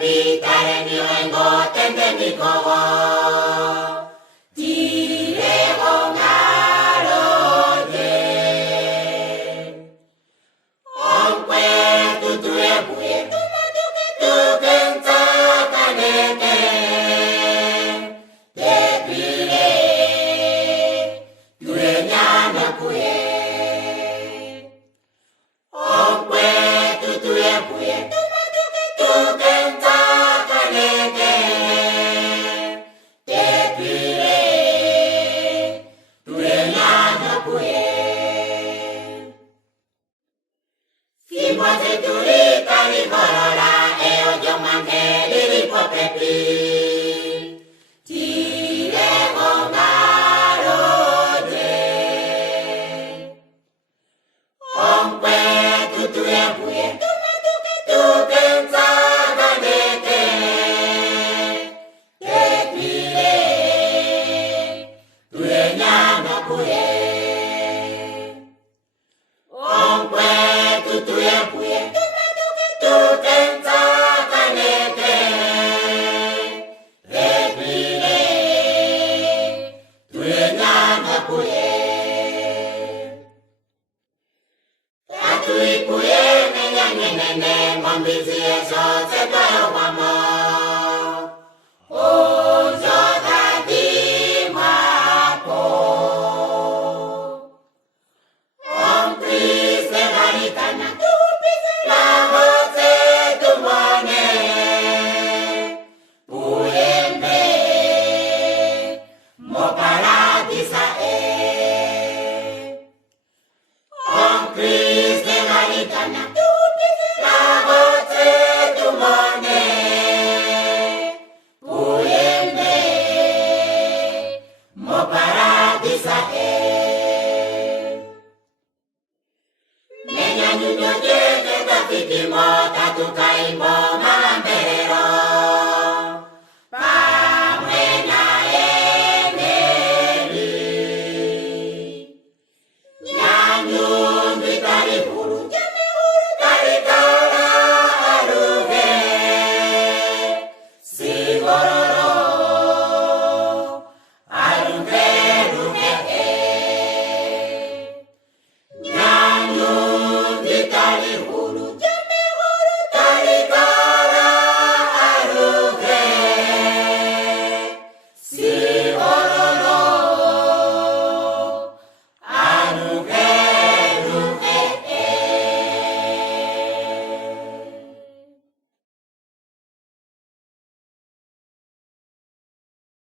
pitare ni wengo tende ni kowo. Dire ongaroje. Onkwe tutu ebuye tukenza kaneke. Debile duenyana kuye. Onkwe tutu ebuye tukenza kaneke. Debile duenyana kuye. Fimose turita ni korora eo jomante lili popepi. Tire ongaroje. Onkwe tutu ebuye tukenza kaneke. Debile duenyana kuye. Onkwe tutu ebuye tukenza kaneke. Debile duenyana kuye. Tatu ikuye nenyanyenene mombizi eso setoyo wamo. Ozo dadi mapo. Om Kriste garitana la voce tumone. Uyembe mo paradisa e. Om Kriste garitana la voce tumone. Uyembe mo paradisa e. Nenya nyunyo jeke tafiti mo tatu kaimbo